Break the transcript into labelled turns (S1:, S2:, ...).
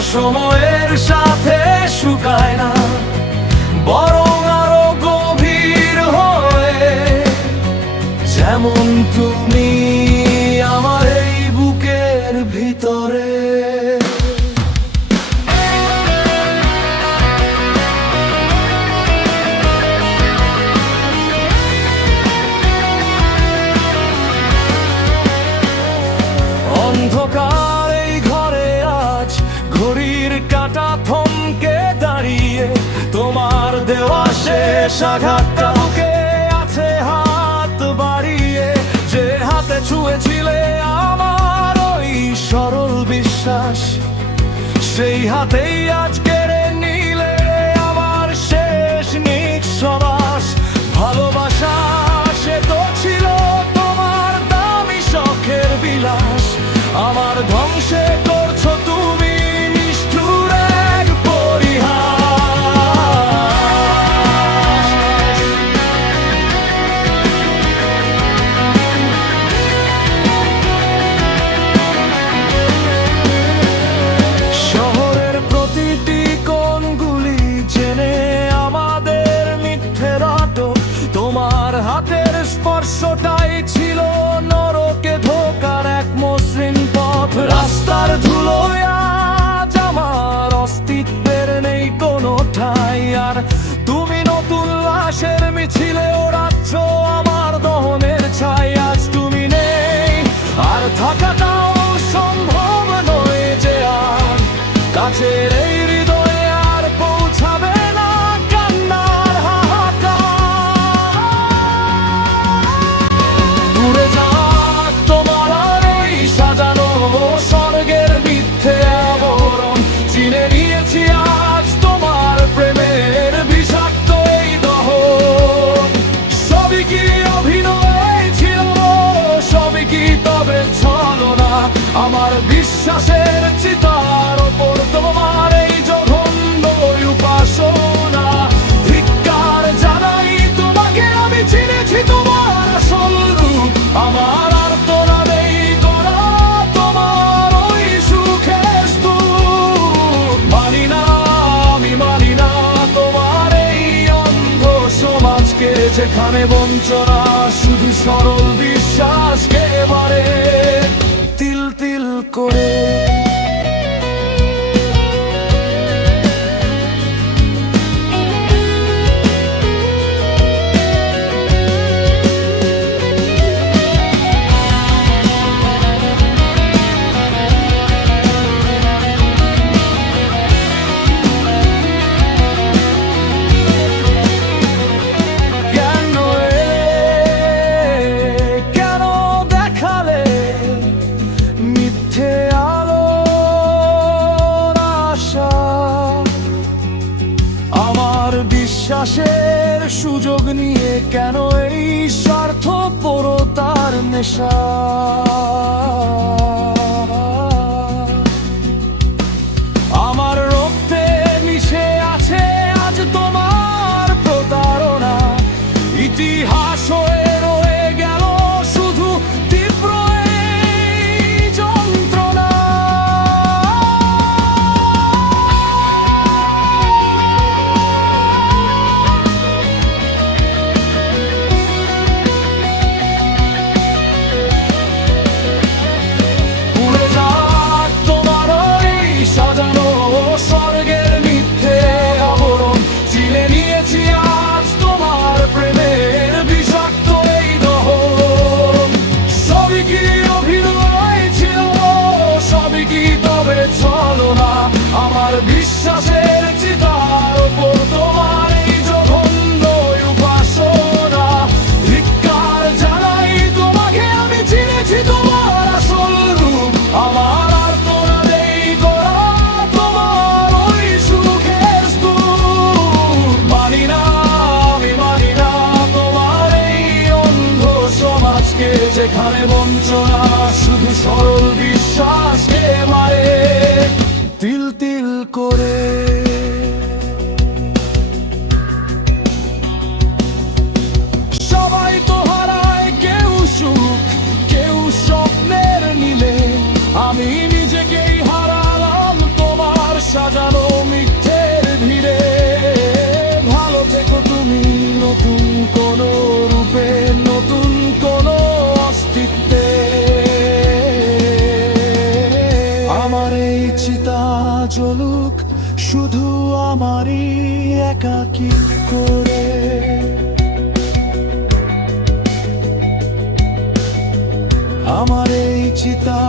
S1: সময়ের সাথে শুকায় না বরং আরও গভীর হয়ে। যেমন তুমি আমার এই বুকের ভিতরে। বিশ্বাসঘাতটা ওকে আছে হাত বাড়িয়ে, যে হাতে ছুঁয়েছিলে আমার ওই সরল বিশ্বাস, সেই হাতেই আজ sota. আমার বিশ্বাসের চিতার ওপর তোমার এই জঘন্য উপাসনা। ধিক্কার জানাই তোমাকে, আমি চিনেছি তোমার আসল রূপ। আমার আর তোরা তোমার ওই আমি মানি না তোমার এই অন্ধ সমাজকে যেখানে বঞ্চনা শুধু সরল বিশ্বাসকে বারে তিল করে নিয়ে কেন এই স্বার্থ পুরো তার নেশা? বঞ্চনা শুধু সরল বিশ্বাসকে মারে? তিল তিল করে চলুক শুধু আমারই একাকি করে। আমার এই চিতা